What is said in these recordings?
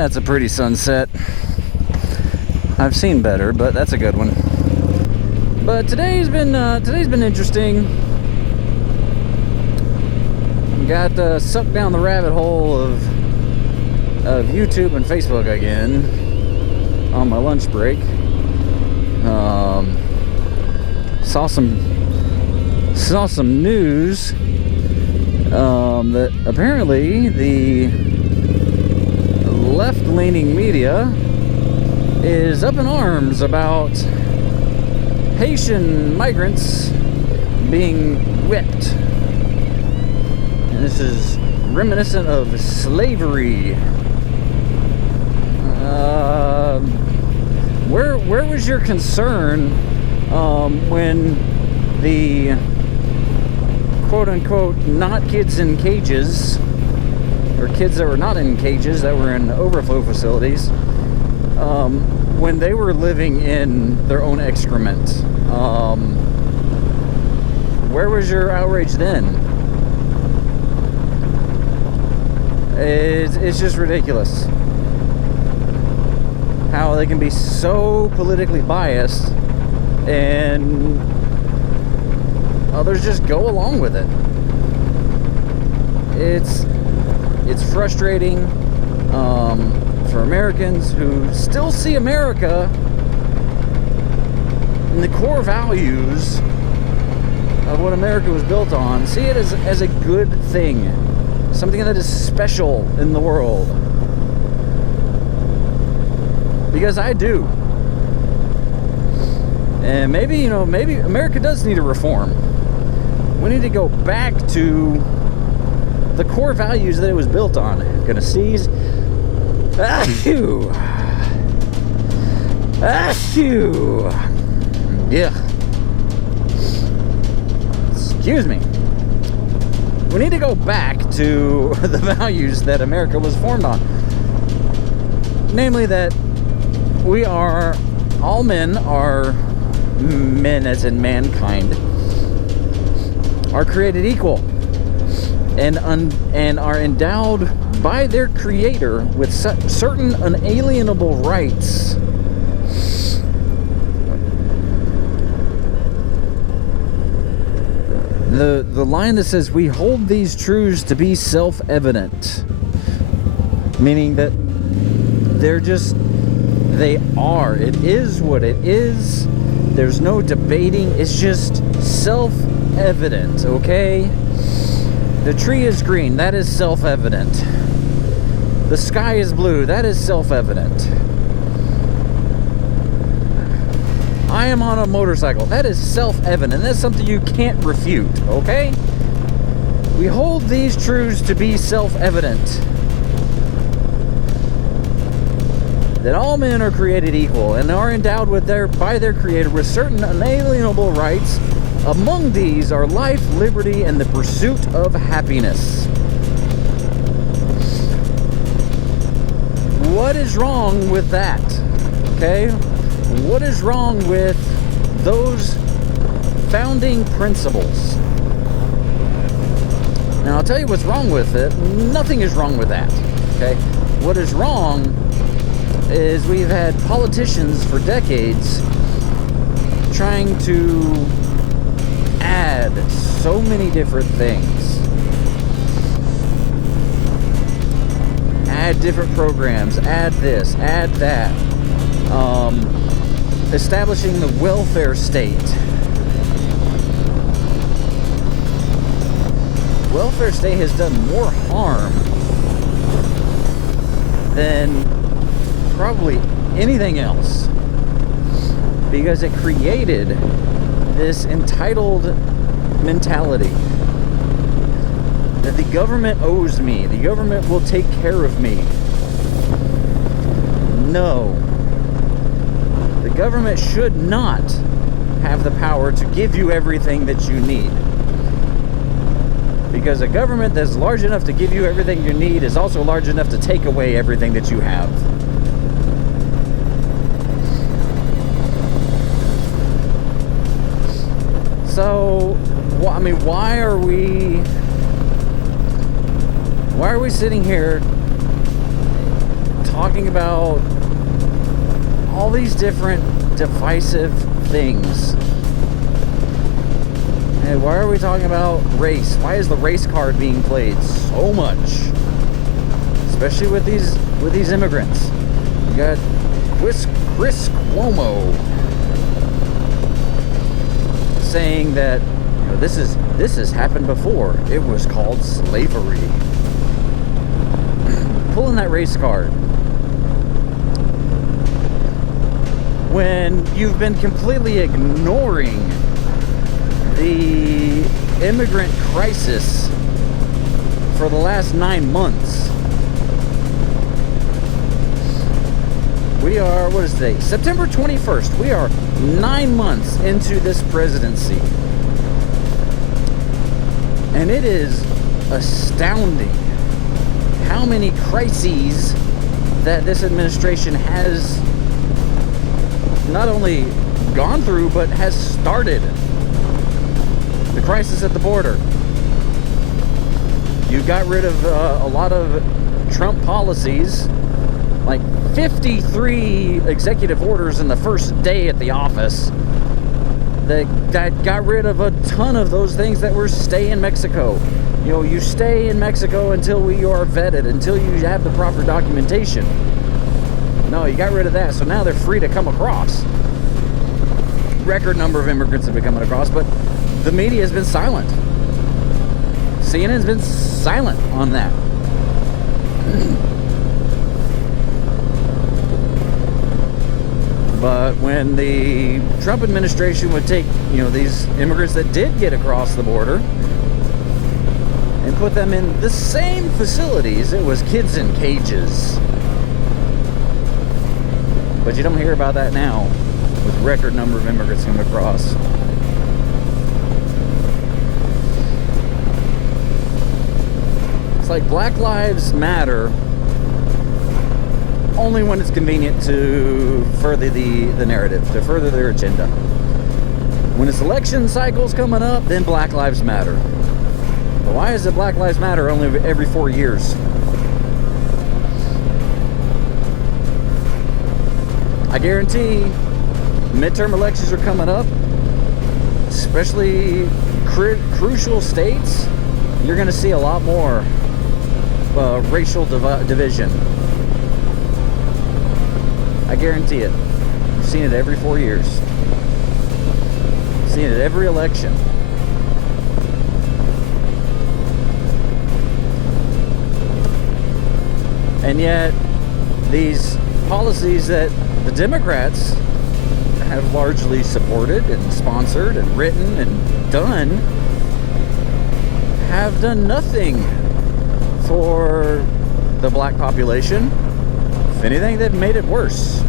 that's a pretty sunset. I've seen better, but that's a good one. But today's been interesting. Got sucked down the rabbit hole of YouTube and Facebook again on my lunch break. Saw some news that apparently the left-leaning media is up in arms about Haitian migrants being whipped. And this is reminiscent of slavery. Where was your concern when the quote-unquote not kids in cages, or kids that were not in cages, that were in overflow facilities, when they were living in their own excrement? Where was your outrage then? It's just ridiculous how they can be so politically biased and others just go along with it. It's frustrating for Americans who still see America and the core values of what America was built on, see it as a good thing, something that is special in the world. Because I do. And maybe America does need a reform. We need to go back to the core values that it was built on. I'm gonna seize. Achoo! Yeah. Excuse me. We need to go back to the values that America was formed on. Namely that all men are men, as in mankind, are created equal and are endowed by their creator with certain unalienable rights. The line that says, "We hold these truths to be self-evident," meaning that they are. It is what it is. There's no debating. It's just self-evident, okay? The tree is green. That is self-evident. The sky is blue. That is self-evident. I am on a motorcycle. That is self-evident. That's something you can't refute, okay? We hold these truths to be self-evident. That all men are created equal and are endowed by their creator with certain unalienable rights. Among these are life, liberty, and the pursuit of happiness. What is wrong with that? Okay? What is wrong with those founding principles? Now, I'll tell you what's wrong with it. Nothing is wrong with that. Okay? What is wrong is we've had politicians for decades trying to add so many different things. Add different programs, add this, add that. Establishing the welfare state. Welfare state has done more harm than probably anything else, because it created this entitled mentality that the government owes me, the government will take care of me. No, the government should not have the power to give you everything that you need, because a government that's large enough to give you everything you need is also large enough to take away everything that you have. So, I mean, why are we sitting here talking about all these different divisive things. And why are we talking about race? Why is the race card being played so much? Especially with these immigrants. You got Chris Cuomo saying that, you know, this has happened before. It was called slavery. Pulling that race card when you've been completely ignoring the immigrant crisis for the last 9 months. We are, what is today? September 21st. We are 9 months into this presidency. And it is astounding how many crises that this administration has not only gone through, but has started. The crisis at the border. You got rid of a lot of Trump policies, like 53 executive orders in the first day at the office that got rid of a ton of those things that were stay in Mexico. You know, you stay in Mexico until you are vetted, until you have the proper documentation. No, you got rid of that, so now they're free to come across. Record number of immigrants have been coming across, but the media has been silent. CNN's been silent on that. But when the Trump administration would take, you know, these immigrants that did get across the border and put them in the same facilities, it was kids in cages. But you don't hear about that now with record number of immigrants coming across. It's like Black Lives Matter only when it's convenient to further the narrative, to further their agenda. When it's election cycles coming up, then Black Lives Matter. But why is it Black Lives Matter only every 4 years? I guarantee midterm elections are coming up, especially crucial states. You're going to see a lot more racial division. I guarantee it. I've seen it every 4 years. I've seen it every election. And yet, these policies that the Democrats have largely supported and sponsored and written and done have done nothing for the black population. If anything, they've made it worse.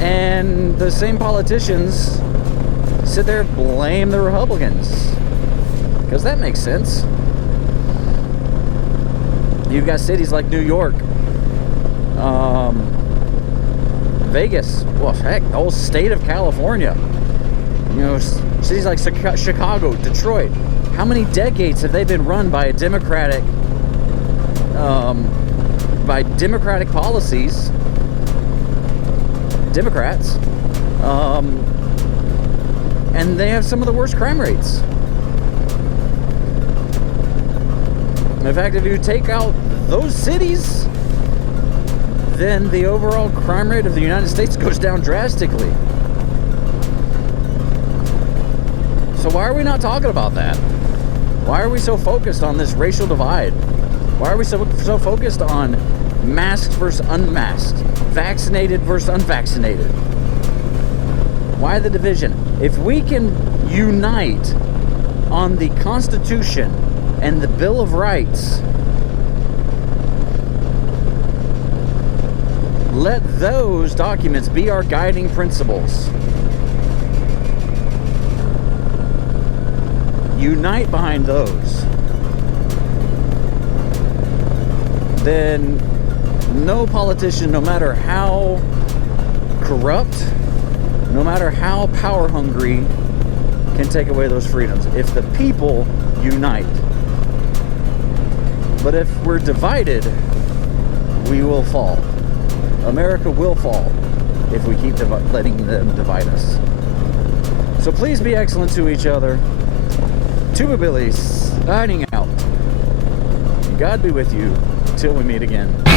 And the same politicians sit there and blame the Republicans, because that makes sense. You've got cities like New York, Vegas, well, heck, the whole state of California. You know, cities like Chicago, Detroit. How many decades have they been run by a Democratic policies, Democrats, and they have some of the worst crime rates. In fact, if you take out those cities, then the overall crime rate of the United States goes down drastically. So why are we not talking about that? Why are we so focused on this racial divide? Why are we so focused on masked versus unmasked, vaccinated versus unvaccinated? Why the division? If we can unite on the Constitution and the Bill of Rights, let those documents be our guiding principles. Unite behind those. Then no politician, no matter how corrupt, no matter how power hungry, can take away those freedoms if the people unite. But if we're divided, we will fall. America will fall if we keep letting them divide us. So please be excellent to each other. Tuba Billy signing out. God be with you till we meet again.